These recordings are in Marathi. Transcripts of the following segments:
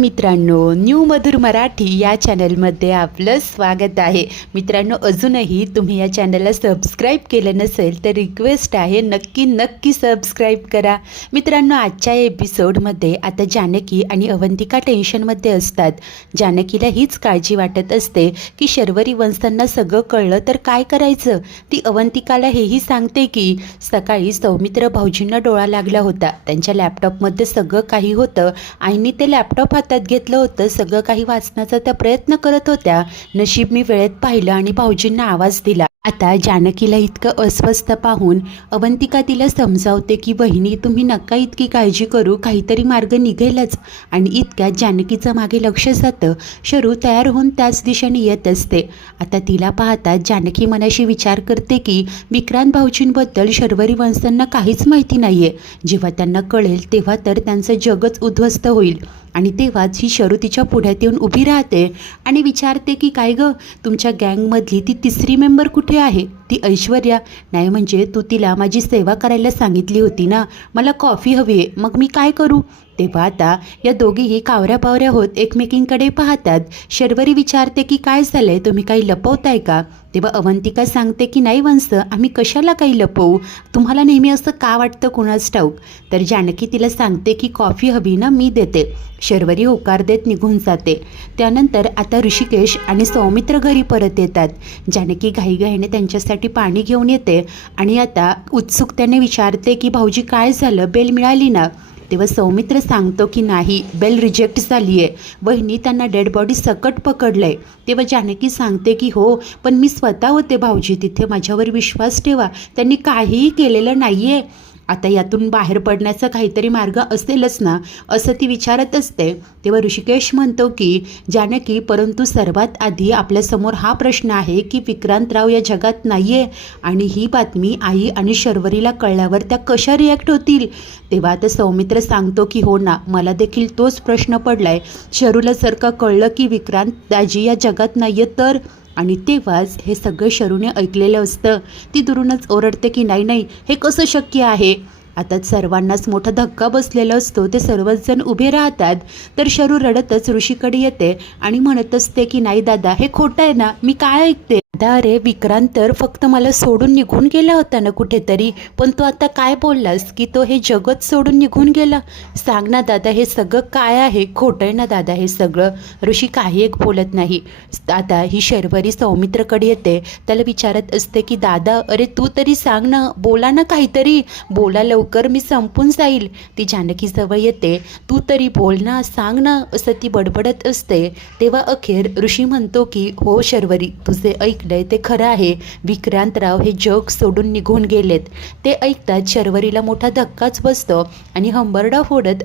मित्रांनो, न्यू मधुर मराठी या चॅनलमध्ये आपलं स्वागत आहे। मित्रांनो, अजूनही तुम्ही या चॅनलला सबस्क्राईब केलं नसेल तर रिक्वेस्ट आहे, नक्की सबस्क्राईब करा। मित्रांनो, आजच्या एपिसोडमध्ये आता जानकी आणि अवंतिका टेन्शनमध्ये असतात। जानकीला हीच काळजी वाटत असते की शर्वरी वंशांना सगळं कळलं तर काय करायचं। ती अवंतिकाला हेही सांगते की सकाळी सौमित्र भाऊजींना डोळा लागला होता, त्यांच्या लॅपटॉपमध्ये सगळं काही होतं। आईने ते लॅपटॉप हातात घेतलं होतं, सगळं काही वाचण्याचा त्या प्रयत्न करत होत्या। नशीब मी वेळेत पाहिलं आणि भाऊजींना आवाज दिला। आता जानकीला इतकं अस्वस्थ पाहून अवंतिका तिला समजावते की बहिणी, तुम्ही नका इतकी काळजी करू, काहीतरी मार्ग निघेलच। आणि इतक्यात जानकीचं मागे लक्ष जातं। शरू तयार होऊन त्याच दिशेने येत असते। आता तिला पाहताच जानकी मनाशी विचार करते की विक्रांत भाऊजींबद्दल शर्वरी वंशांना काहीच माहिती नाहीये। जेव्हा त्यांना कळेल तेव्हा तर त्यांचं जगच उद्ध्वस्त होईल। आणि तेव्हाच ही शरू तिच्या पुढ्यात येऊन उभी राहते आणि विचारते की काय गं, तुमच्या गँगमधली ती तिसरी मेंबर कुठे आहे? ती ऐश्वर्या? नाही म्हणजे तू तिला माझी सेवा करायला सांगितली होती ना, मला कॉफी हवी आहे, मग मी काय करू? तेव्हा आता या दोघीही कावऱ्या होत एकमेकींकडे पाहतात। शर्वरी विचारते की काय झालंय, तुम्ही काही लपवताय का? तेव्हा अवंतिका सांगते की नाही वंश, आम्ही कशाला काही लपवू, तुम्हाला नेहमी असं का वाटतं कुणास ठाऊक। तर जानकी तिला सांगते की कॉफी हवी ना, मी देते। शर्वरी होकार देत निघून जाते। त्यानंतर आता ऋषिकेश आणि सौमित्र घरी परत येतात। जानकी घाईघाईने त्यांच्यासाठी पाणी घेऊन येते आणि आता उत्सुकतेने विचारते की भाऊजी काय झालं, बेल मिळाली ना? तेव्हा सौमित्र सांगतो की नाही, बेल रिजेक्ट झाली आहे, वहिनी त्यांना डेड बॉडी सकट पकडलंय। तेव्हा जानकी सांगते की हो, पण मी स्वतः होते भाऊजी तिथे, माझ्यावर विश्वास ठेवा, त्यांनी काहीही केलेलं नाही आहे। आता यातून बाहेर पडण्याचा काहीतरी मार्ग असेलच ना, असं ती विचारत असते। तेव्हा ऋषिकेश म्हणतो की जानकी, परंतु सर्वात आधी आपल्यासमोर हा प्रश्न आहे की विक्रांतराव या जगात नाही आहे आणि ही बातमी आई आणि शर्वरीला कळल्यावर त्या कशा रिॲक्ट होतील? तेव्हा आता सौमित्र सांगतो की हो ना, मला देखील तोच प्रश्न पडलाय, शरूला जर का कळलं की विक्रांत दाजी या जगात नाही आहे तर? आणि तेव्हाच हे सगळं शरूने ऐकलेलं असतं। ती दुरूनच ओरडते की नाही, हे कसं शक्य आहे? आता सर्वांनाच मोठा धक्का बसलेला असतो, ते सर्वच जण उभे राहतात। तर शरू रडतच ऋषीकडे येते आणि म्हणत असते की नाही दादा, हे खोटं आहे ना, मी काय ऐकते? अरे विक्रांत तर फक्त मला सोडून निघून गेला होता ना कुठेतरी, पण तू आता काय बोललास की तो हे जगत सोडून निघून गेला? सांग ना दादा, हे सगळं काय आहे? खोटं आहे ना दादा हे सगळं? ऋषी काही एक बोलत नाही। आता ही शर्वरी सौमित्रकडे येते, त्याला विचारत असते की दादा, अरे तू तरी सांग ना, बोला ना काहीतरी, बोला लवकर, मी संपून जाईल। ती जानकी जवळ येते, तू तरी बोल ना, सांग ना, असं ती बडबडत असते। तेव्हा अखेर ऋषी म्हणतो की हो शर्वरी, तुझे ऐकलंय ते खरं आहे, विक्रांतराव हे जग सोडून निघून गेलेत। ते ऐकताच शर्वरीला मोठा धक्काच बसतो आणि हंबरडा फोडत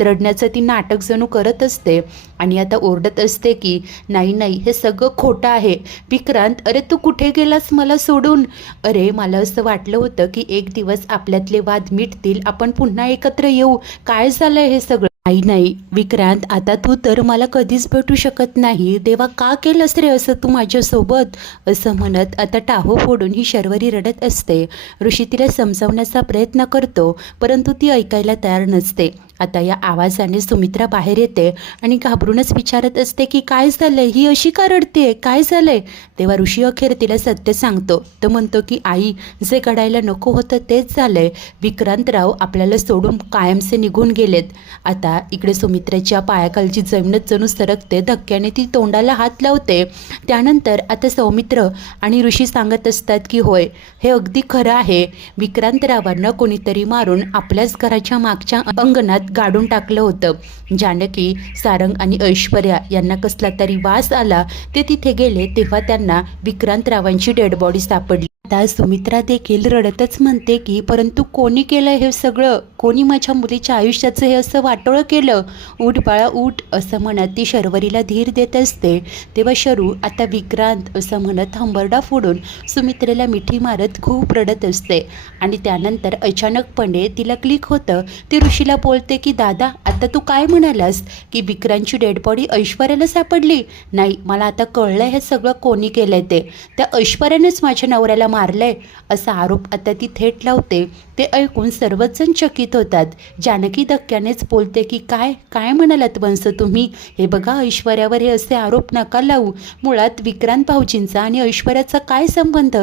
रडण्याचं ती नाटक जणू करत असते आणि आता ओरडत असते की नाही, हे सगळं खोटं आहे। विक्रांत, अरे तू कुठे गेलास मला सोडून? अरे मला असं वाटलं होतं की एक दिवस आपल्यातले वाद मिटतील, आपण पुन्हा एकत्र येऊ, काय झालंय हे सगळं? नाही विक्रांत, आता तू तर मला कधीच भेटू शकत नाही, देवा का केलंस रे असं तू माझ्यासोबत? असं म्हणत आता टाहो फोडून ही शर्वरी रडत असते। ऋषी तिला समजावण्याचा प्रयत्न करतो, परंतु ती ऐकायला तयार नसते। आता या आवाजाने सुमित्रा बाहेर येते आणि घाबरूनच विचारत असते की काय झालंय, ही अशी का रडते, काय झालंय? तेव्हा ऋषी अखेर तिला सत्य सांगतो। तो म्हणतो की आई, जे घडायला नको होतं तेच झालंय, विक्रांतराव आपल्याला सोडून कायमचे निघून गेलेत। आता इकडे सुमित्राच्या पायाखालची जमीनच जणू सरकते, धक्क्याने ती तोंडाला हात लावते। त्यानंतर आता सौमित्र आणि ऋषी सांगत असतात की होय, हे अगदी खरं आहे, विक्रांतरावांना कोणीतरी मारून आपल्याच घराच्या मागच्या अंगणात गाडून टाकलं होतं। जानकी, सारंग आणि ऐश्वर्या यांना कसला तरी वास आला, ते तिथे गेले तेव्हा त्यांना विक्रांतरावांची डेड बॉडी सापडली। आता सुमित्रा देखील रडतच म्हणते की परंतु कोणी केलं हे सगळं, कोणी माझ्या मुलीच्या आयुष्याचं हे असं वाटोळं केलं? उठ बाळा उठ, असं म्हणत ती शर्वरीला धीर देत असते। तेव्हा शरू आता विक्रांत असं म्हणत हंबरडा फोडून सुमित्रेला मिठी मारत खूप रडत असते। आणि त्यानंतर अचानकपणे तिला क्लिक होतं, ती ऋषीला बोलते की दादा, आता तू काय म्हणालास की विक्रांतची डेड बॉडी ऐश्वर्याला सापडली? नाही, मला आता कळलं हे सगळं कोणी केलंय ते, त्या ऐश्वर्यानेच माझ्या नवऱ्याला मारलंय असा आरोप आता ती थेट लावते. ते ऐकून सर्वच जण चकित होतात. जानकी धक्क्यानेच बोलते की काय काय म्हणालात वंश तुम्ही? हे बघा, ऐश्वर्यावर हे असे आरोप नका लावू. मुळात विक्रांत भाऊजींचा आणि ऐश्वर्याचा काय संबंध?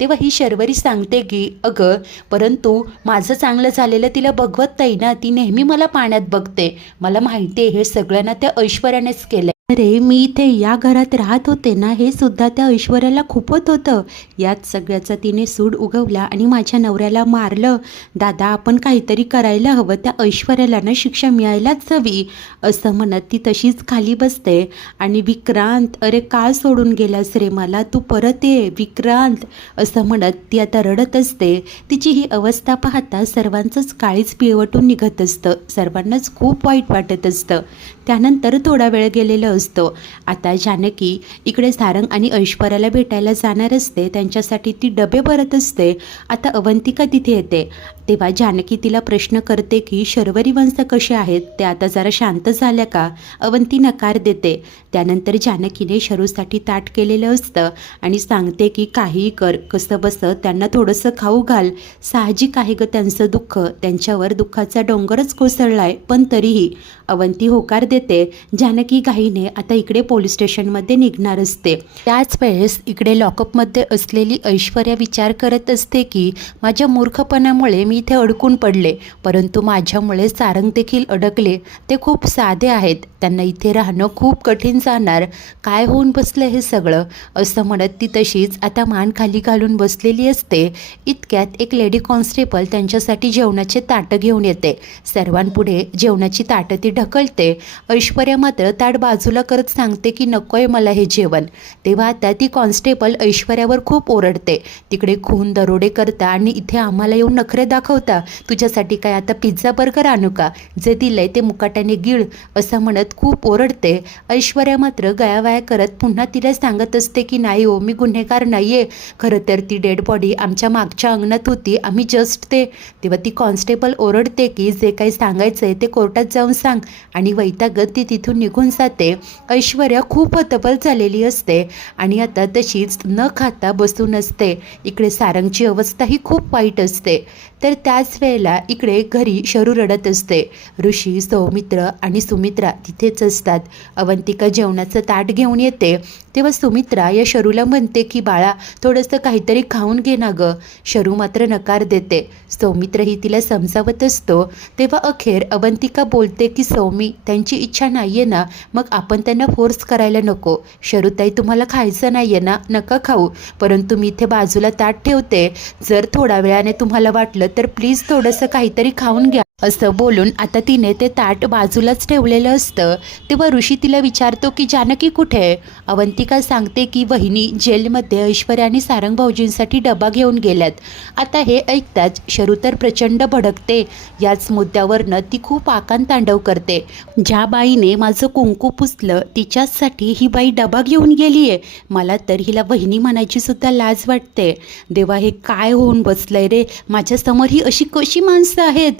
तेव्हा ही शर्वरी सांगते की अगं, परंतु माझं चांगलं झालेलं तिला बघवत नाही ना. ती नेहमी मला पाण्यात बघते. मला माहिती आहे हे सगळं ना त्या ऐश्वर्यानेच केलं. अरे, मी इथे या घरात राहत होते ना, हे सुद्धा त्या ऐश्वर्याला खुपत होतं. यात सगळ्याचा तिने सूड उगवला आणि माझ्या नवऱ्याला मारलं. दादा, आपण काहीतरी करायला हवं. त्या ऐश्वर्याला ना शिक्षा मिळायलाच हवी. असं म्हणत ती तशीच खाली बसते आणि विक्रांत, अरे का सोडून गेलास रे मला? तू परत ये विक्रांत, असं म्हणत ती आता रडत असते. तिची ही अवस्था पाहता सर्वांचंच काळीच पिळवटून निघत असतं. सर्वांनाच खूप वाईट वाटत असतं. त्यानंतर थोडा वेळ गेलेला असतो. आता जानकी इकडे सारंग आणि ऐश्वर्याला भेटायला जाणार असते. त्यांच्यासाठी ती डबे भरत असते. आता अवंतिका तिथे येते. तेव्हा जानकी तिला प्रश्न करते की शर्वरी वंश कसे आहेत? ते आता जरा शांत झाल्या का? अवंती नकार देते. त्यानंतर जानकीने शरूसाठी ताट केलेलं असतं आणि सांगते की काहीही कर, कसं बसं त्यांना थोडंसं खाऊ घाल. साहजिक आहे गं त्यांचं दुःख. त्यांच्यावर दुःखाचा डोंगरच कोसळलाय. पण तरीही अवंती होकार देते. जानकी घाईने आता इकडे पोलीस स्टेशनमध्ये निघणार असते. त्याच वेळेस इकडे लॉकअपमध्ये असलेली ऐश्वर्या विचार करत असते की माझ्या मूर्खपणामुळे मी इथे अडकून पडले, परंतु माझ्यामुळे सारंग देखील अडकले. ते खूप साधे आहेत. त्यांना इथे राहणं खूप कठीण जाणार. काय होऊन बसलं हे सगळं? असं म्हणत ती तशीच आता मान खाली घालून बसलेली असते. इतक्यात एक लेडी कॉन्स्टेबल त्यांच्यासाठी जेवणाचे ताटं घेऊन येते. सर्वांपुढे जेवणाची ताटं ती ढकलते. ऐश्वर्या मात्र ताट बाजूला करत सांगते की नकोय मला हे जेवण. तेव्हा आता ती कॉन्स्टेबल ऐश्वर्यावर खूप ओरडते. तिकडे खून दरोडे करता आणि इथे आम्हाला येऊन नखरे दाखवता. तुझ्यासाठी काय आता पिझ्झा बर्गर आणू का? जे दिलंय ते मुकाट्याने गिळ, असं म्हणत खूप ओरडते. ऐश्वर्या मात्र गयावया करत पुन्हा तिला सांगत असते की नाही हो, मी गुन्हेगार नाहीये. खरं तर ती डेड बॉडी आमच्या मागच्या अंगणात होती. आम्ही जस्ट ते. तेव्हा ती कॉन्स्टेबल ओरडते की जे काही सांगायचंय ते कोर्टात जाऊन सांग, आणि वैतागत ती तिथून निघून जाते. ऐश्वर्या खूप हतबल झालेली असते आणि आता तशीच न खाता बसून असते. इकडे सारंगची अवस्थाही खूप वाईट असते. तर त्याच वेळेला इकडे घरी शरू रडत असते. ऋषी, सौमित्र आणि सुमित्रा तिथेच असतात. अवंतिका जेवणाचं ताट घेऊन येते. तेव्हा सुमित्रा या शरूला म्हणते की बाळा, थोडंसं काहीतरी खाऊन घे ना गं. शरू मात्र नकार देते. सौमित्रही तिला समजावत असतो. तेव्हा अखेर अवंतिका बोलते की सौमी, त्यांची इच्छा नाहीये ना, मग आपण त्यांना फोर्स करायला नको. शरूताई, तुम्हाला खायचं नाहीये ना, नका खाऊ. परंतु मी इथे बाजूला ताट ठेवते. जर थोड्या वेळाने तुम्हाला वाटलं तर प्लीज थोडंसं काहीतरी खाऊन घ्या. असं बोलून आता तिने ते ताट बाजूलाच ठेवलेलं असतं. तेव्हा ऋषी तिला विचारतो की जानकी कुठे आहे? अवंतिका सांगते की वहिनी जेलमध्ये ऐश्वर्या आणि सारंग भाऊजींसाठी डबा घेऊन गेल्यात. आता हे ऐकताच शरू तर प्रचंड भडकते. याच मुद्द्यावरनं ती खूप आकांतांडव करते. ज्या बाईने माझं कुंकू पुसलं तिच्यासाठी ही बाई डबा घेऊन गेली आहे. मला तर हिला वहिनी म्हणायची सुद्धा लाज वाटते. देवा, हे काय होऊन बसलंय रे? माझ्यासमोर ही अशी कशी माणसं आहेत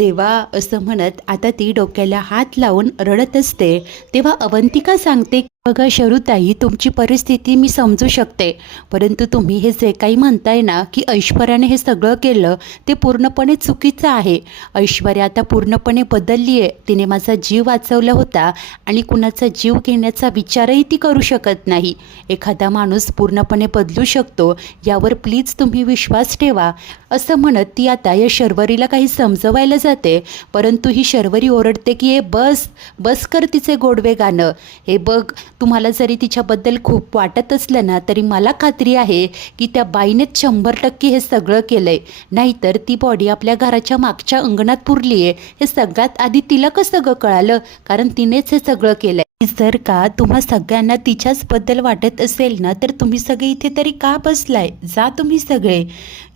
देवा, असं म्हणत आता ती डोक्याला हात लावून रडत असते. तेव्हा अवंतिका सांगते, बघा शरूताई, तुमची परिस्थिती मी समजू शकते, परंतु तुम्ही हे जे काही म्हणताय ना की ऐश्वर्याने हे सगळं केलं, ते पूर्णपणे चुकीचं आहे. ऐश्वर्या आता पूर्णपणे बदलली आहे. तिने माझा जीव वाचवला होता आणि कुणाचा जीव घेण्याचा विचारही ती करू शकत नाही. एखादा माणूस पूर्णपणे बदलू शकतो, यावर प्लीज तुम्ही विश्वास ठेवा. असं म्हणत ती आता या शर्वरीला काही समजवायला जाते, परंतु ही शर्वरी ओरडते की हे बस बस कर तिचे गोडवे गाणं. हे बघ, तुम्हाला जरी तिच्याबद्दल खूप वाटत असलं ना, तरी मला खात्री आहे की त्या बाईनेच 100% हे सगळं केलंय. नाहीतर ती बॉडी आपल्या घराच्या मागच्या अंगणात पुरली आहे हे सगळ्यात आधी तिला कसं गं कळालं? कारण तिनेच हे सगळं केलंय. जर का तुम्हा सगळ्यांना तिच्याचबद्दल वाटत असेल ना, तर तुम्ही सगळे इथे तरी का बसलाय? जा तुम्ही सगळे.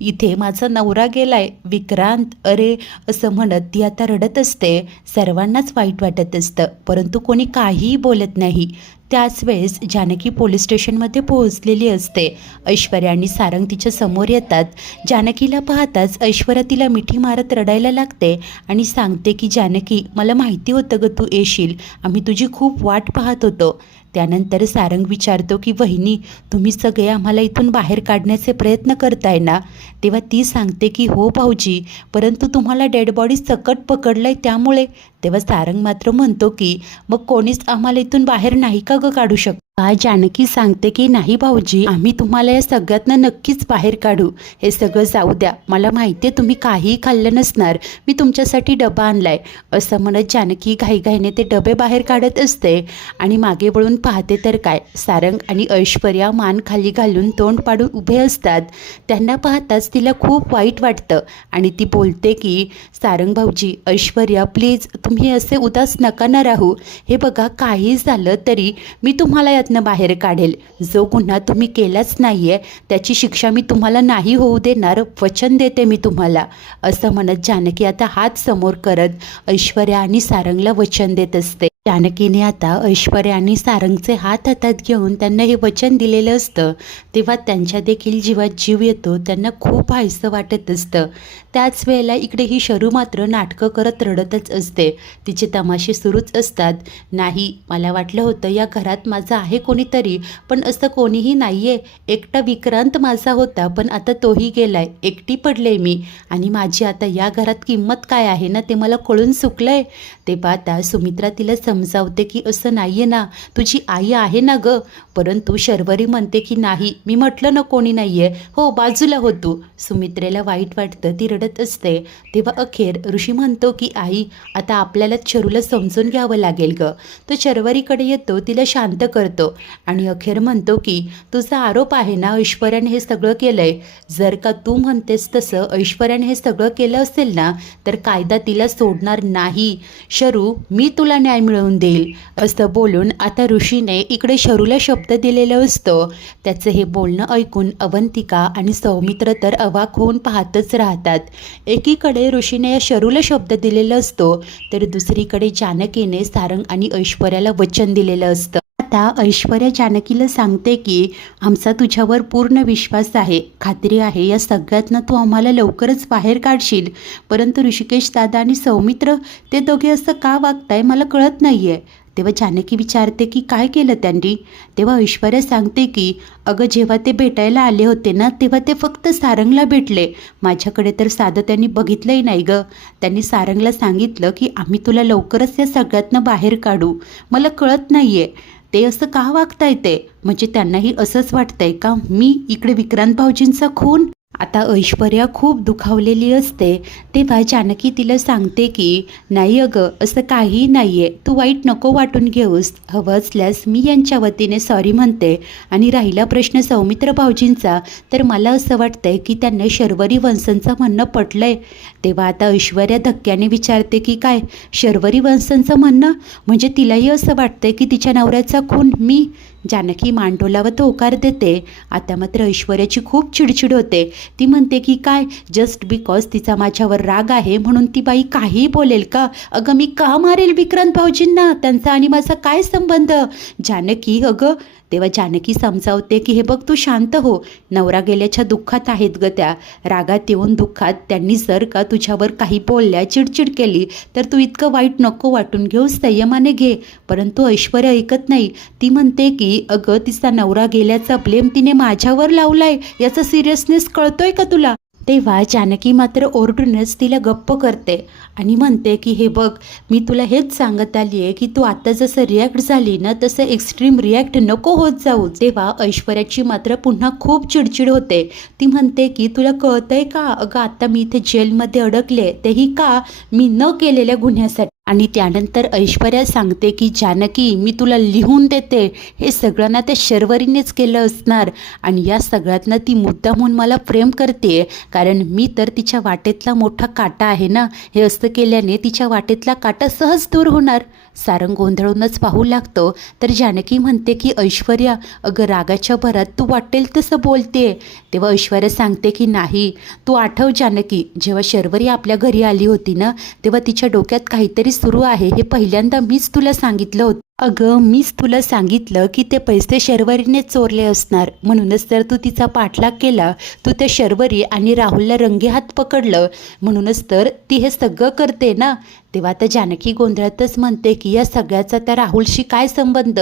इथे माझा नवरा गेलाय विक्रांत, अरे, असं म्हणत ती आता रडत असते. सर्वांनाच वाईट वाटत असतं, परंतु कोणी काहीही बोलत नाही. त्याच वेळेस जानकी पोलीस स्टेशनमध्ये पोहोचलेली असते. ऐश्वर्या आणि सारंग तिच्या समोर येतात. जानकीला पाहताच ऐश्वर्या तिला मिठी मारत रडायला लागते आणि सांगते की जानकी, मला माहिती होतं गं तू येशील. आम्ही तुझी खूप वाट पाहत होतो. त्यानंतर सारंग विचारतो की वहिनी, तुम्ही सगळे आम्हाला इथून बाहेर काढण्याचे प्रयत्न करताय ना? तेव्हा ती सांगते की हो भाऊजी, परंतु तुम्हाला डेड बॉडी सकट पकडलंय त्यामुळे. तेव्हा सारंग मात्र म्हणतो की मग कोणीच आम्हाला इथून बाहेर नाही का ग काढू शकतो? जानकी सांगते की नाही भाऊजी, आम्ही तुम्हाला या सगळ्यातनं नक्कीच बाहेर काढू. हे सगळं जाऊ द्या, मला माहिती आहे तुम्ही काहीही खाल्लं नसणार, मी तुमच्यासाठी डबा आणलाय. असं म्हणत जानकी घाईघाईने ते डबे बाहेर काढत असते आणि मागे वळून पाहते तर काय, सारंग आणि ऐश्वर्या मान खाली घालून तोंड पाडून उभे असतात. त्यांना पाहताच तिला खूप वाईट वाटतं आणि ती बोलते की सारंग भाऊजी, ऐश्वर्या प्लीज तुम्ही असे उदास नका ना राहू. हे बघा, काही झालं तरी मी तुम्हाला यातनं बाहेर काढेल. जो गुन्हा तुम्ही केलाच नाही आहे त्याची शिक्षा मी तुम्हाला नाही होऊ देणार, वचन देते मी तुम्हाला. असं म्हणत जानकी आता हात समोर करत ऐश्वर्या आणि सारंगला वचन देत असते. जानकीने आता ऐश्वर्या आणि सारंगचे हात हातात घेऊन त्यांना हे वचन दिलेलं असतं. तेव्हा त्यांच्या देखील जीवात जीव येतो, त्यांना खूप हायसं वाटत असतं. त्याच वेळेला इकडे ही शरू मात्र नाटकं करत रडतच असते. तिचे तमाशे सुरूच असतात. नाही, मला वाटलं होतं या घरात माझं आहे कोणीतरी, पण असं कोणीही नाही आहे. एकटा विक्रांत माझा होता, पण आता तोही गेलाय. एकटी पडले मी आणि माझी आता या घरात किंमत काय आहे ना ते मला कळून चुकलंय. तेव्हा आता सुमित्रा तिला समजावते की असं नाही आहे ना, तुझी आई आहे ना गं. परंतु शर्वरी म्हणते की नाही, मी म्हटलं ना कोणी नाही आहे, हो बाजूला हो तू. सुमित्रेला वाईट वाटतं, ती रडत असते. तेव्हा अखेर ऋषी म्हणतो की आई, आता आपल्याला शरूला समजून घ्यावं लागेल गं. तो शर्वरीकडे येतो, तिला शांत करतो आणि अखेर म्हणतो की तुझा आरोप आहे ना ऐश्वर्याने हे सगळं केलंय. जर का तू म्हणतेस तसं ऐश्वर्याने हे सगळं केलं असेल ना, तर कायदा तिला सोडणार नाही. शरू, मी तुला न्याय मिळवून देईल. असं बोलून आता ऋषीने इकडे शरूला शब्द दिलेला असतो. त्याचं हे बोलणं ऐकून अवंतिका आणि सौमित्र तर अवाक होऊन पाहतच राहतात. एकीकडे ऋषीने या शरूला शब्द दिलेला असतो, तर दुसरीकडे जानकीने सारंग आणि ऐश्वर्याला वचन दिलेलं असतं. आता ऐश्वर्या जानकीला सांगते की आमचा तुझ्यावर पूर्ण विश्वास आहे, खात्री आहे, या सगळ्यातनं तू आम्हाला लवकरच बाहेर काढशील. परंतु ऋषिकेश दादा आणि सौमित्र ते दोघे असं का वागताय मला कळत नाही आहे. तेव्हा जानकी विचारते की काय केलं त्यांनी. तेव्हा ऐश्वर्या सांगते की अगं, जेव्हा ते भेटायला आले होते ना, तेव्हा ते फक्त सारंगला भेटले. माझ्याकडे तर साधं त्यांनी बघितलंही नाही गं. त्यांनी सारंगला सांगितलं की आम्ही तुला लवकरच या सगळ्यातनं बाहेर काढू. मला कळत नाही आहे ते असं का वागताय ते. म्हणजे त्यांनाही असंच वाटतंय का मी इकडे विक्रांत भाऊजींचा खून. आता ऐश्वर्या खूप दुखावलेली असते. तेव्हा जानकी तिला सांगते की नाही अगं, असं काहीही नाही आहे, तू वाईट नको वाटून घेऊस. हवं असल्यास मी यांच्या वतीने सॉरी म्हणते. आणि राहिला प्रश्न सौमित्र भाऊजींचा, तर मला असं वाटतंय की त्यांना शर्वरी वंशनचं म्हणणं पटलंय. तेव्हा आता ऐश्वर्या धक्क्याने विचारते की काय, शर्वरी वंशनचं म्हणणं म्हणजे तिलाही असं वाटतंय की तिच्या नवऱ्याचा खून मी. जानकी मांडोलावर होकार देते. आता मात्र ऐश्वर्याची खूप चिडचिड होते. ती म्हणते की काय, जस्ट बिकॉज तिचा माझ्यावर राग आहे म्हणून ती बाई काहीही बोलेल का. अगं, मी का मारेल विक्रांत भाऊजींना, त्यांचा आणि माझा काय संबंध. जानकी अगं. तेव्हा जानकी समजावते की हे बघ, तू शांत हो. नवरा गेल्याच्या दुःखात आहेत ग त्या. रागात येऊन दुःखात त्यांनी जर का तुझ्यावर काही बोलल्या, चिडचिड केली, तर तू इतकं वाईट नको वाटून घेऊ, संयमाने घे. परंतु ऐश्वर्या ऐकत नाही. ती म्हणते की अगं, तिचा नवरा गेल्याचा ब्लेम तिने माझ्यावर लावलाय, याचा सिरियसनेस कळतोय का तुला. तेव्हा जानकी मात्र ओरडूनच तिला गप्प करते आणि म्हणते की हे बघ, मी तुला हेच सांगत आली आहे की तू आता जसं रिॲक्ट झाली ना, तसं एक्स्ट्रीम रिॲक्ट नको होत जाऊ. तेव्हा ऐश्वर्याची मात्र पुन्हा खूप चिडचिड होते. ती म्हणते की तुला कळतंय का, अगं आता मी इथे जेलमध्ये अडकले, तेही का मी न केलेल्या गुन्ह्यासाठी. आणि त्यानंतर ऐश्वर्या सांगते की जानकी, मी तुला लिहून देते, हे सगळं ना त्या शर्वरीनेच केलं असणार आणि या सगळ्यातनं ती मुद्दामून मला प्रेम करते, कारण मी तर तिच्या वाटेतला मोठा काटा आहे ना. हे असं केल्याने तिच्या वाटेतला काटा सहज दूर होणार. सारंग गोंधळूनच पाहू लागतो. तर जानकी म्हणते की ऐश्वर्या, अगं रागाच्या भरात तू वाटेल तसं बोलते. तेव्हा ऐश्वर्या सांगते की नाही, तू आठव जानकी, जेव्हा शर्वरी आपल्या घरी आली होती ना, तेव्हा तिच्या डोक्यात काहीतरी सुरू आहे हे पहिल्यांदा मीच तुला सांगितलं होतं. अगं मीच तुला सांगितलं की ते पैसे शर्वरीने चोरले असणार, म्हणूनच तर तू तिचा पाठलाग केला. तू त्या शर्वरी आणि राहुलला रंगेहात पकडलं, म्हणूनच तर ती हे सगळं करते ना. तेव्हा आता जानकी गोंधळातच म्हणते की या सगळ्याचा त्या राहुलशी काय संबंध.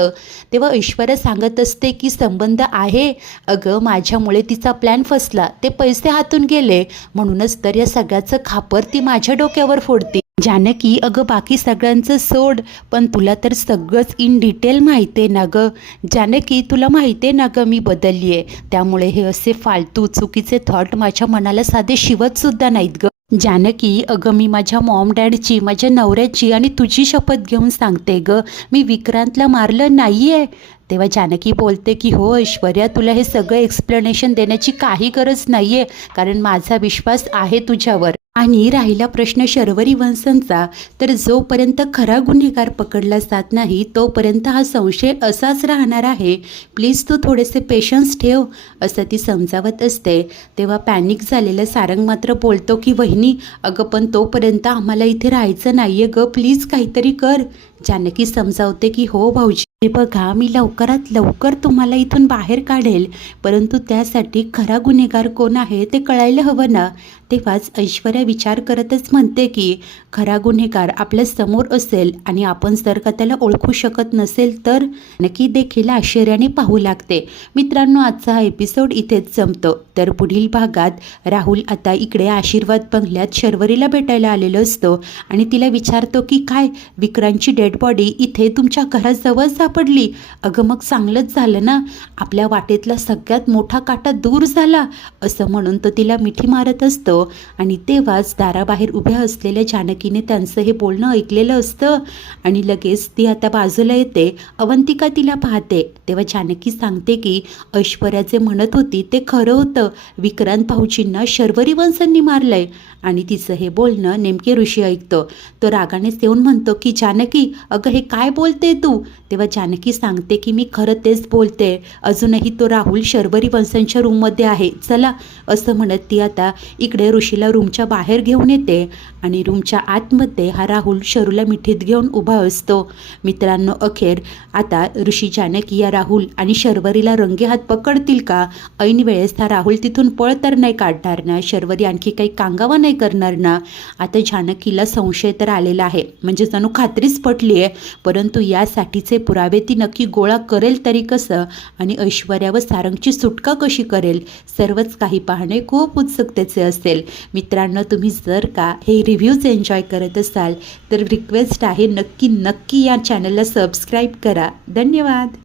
तेव्हा ऐश्वर्या सांगत असते की संबंध आहे. अगं माझ्यामुळे तिचा प्लॅन फसला, ते पैसे हातून गेले, म्हणूनच तर या सगळ्याचं खापर ती माझ्या डोक्यावर फोडते. जानकी अगं बाकी सगळ्यांचं सोड, पण तुला तर सगळंच इन डिटेल माहिती आहे ना गं. जानकी तुला माहिती आहे ना गं मी बदलली आहे, त्यामुळे हे असे फालतू चुकीचे थॉट माझ्या मनाला साधे शिवतसुद्धा नाहीत गं. जानकी अगं मी माझ्या मॉम डॅडची, माझ्या नवऱ्याची आणि तुझी शपथ घेऊन सांगते गं, मी विक्रांतला मारलं नाही आहे. तेव्हा जानकी बोलते की हो ऐश्वर्या, तुला हे सगळं एक्सप्लेनेशन देण्याची काही गरज नाही आहे, कारण माझा विश्वास आहे तुझ्यावर. आणि राहिला प्रश्न शर्वरी वंशंचा, तर जोपर्यंत खरा गुन्हेगार पकडला जात नाही तोपर्यंत हा संशय असाच राहणार आहे. प्लीज तू थोडेसे पेशन्स ठेव, असं ती समजावत असते. तेव्हा पॅनिक झालेलं सारंग मात्र बोलतो की वहिनी अगं पण तोपर्यंत आम्हाला इथे राहायचं नाही आहे गं, प्लीज काहीतरी कर. जानकी समजावते की हो भाऊजी, हे बघा मी लवकरात लवकर तुम्हाला इथून बाहेर काढेल, परंतु त्यासाठी खरा गुन्हेगार कोण आहे ते कळायला हवं ना. तेव्हाच ऐश्वर्या विचार करतच म्हणते की खरा गुन्हेगार आपल्या समोर असेल आणि आपण जर का त्याला ओळखू शकत नसेल तर नक्की देखील आश्चर्याने पाहू लागते. मित्रांनो आजचा हा एपिसोड इथेच संपतो. तर पुढील भागात राहुल आता इकडे आशीर्वाद बंगल्यात शर्वरीला भेटायला आलेलो असतो आणि तिला विचारतो की काय विक्रांतची डेड बॉडी इथे तुमच्या घराजवळ सापडली. अगं मग चांगलंच झालं ना, आपल्या वाटेतला सगळ्यात मोठा काटा दूर झाला, असं म्हणून तो तिला मिठी मारत असतो. आणि तेव्हाच दाराबाहेर उभ्या असलेल्या जानकीने त्यांचं हे बोलणं ऐकलेलं असतं आणि लगेच ती आता बाजूला येते. अवंतिका तिला पाहते. तेव्हा जानकी सांगते की ऐश्वर्या जे म्हणत होती ते खरं होतं, विक्रांत भाऊजींना शर्वरी वंशांनी मारलंय. आणि तिचं हे बोलणं नेमके ऋषी ऐकतो. तो रागानेच येऊन म्हणतो की जानकी अगं हे काय बोलते तू. तेव्हा जानकी सांगते की मी खरं तेच बोलते, अजूनही तो राहुल शर्वरी वंशांच्या रूममध्ये आहे, चला. असं म्हणत ती आता इकडे ऋषीला रूमच्या बाहेर घेऊन येते आणि रूमच्या आतमध्ये हा राहुल शरूला मिठीत घेऊन उभा असतो. मित्रांनो अखेर आता ऋषी जानकी या राहुल आणि शर्वरीला रंगेहात पकडतील का. ऐन वेळेस हा राहुल तिथून पळ तर नाही काढणार ना, शर्वरी आणखी काही कांगावा नाही करणार ना. आता जानकीला संशय तर आलेला आहे, म्हणजे जणू खात्रीच पटली आहे, परंतु यासाठीचे पुरावे ती नक्की गोळा करेल तरी कसं आणि ऐश्वर्या व सारंगची सुटका कशी करेल, सर्वच काही पाहणे खूप उत्सुकतेचे असेल. मित्रांनो तुम्ही जर का हे रिव्ह्यूज एन्जॉय करत असाल तर रिक्वेस्ट आहे नक्की या चॅनलला सबस्क्राईब करा. धन्यवाद.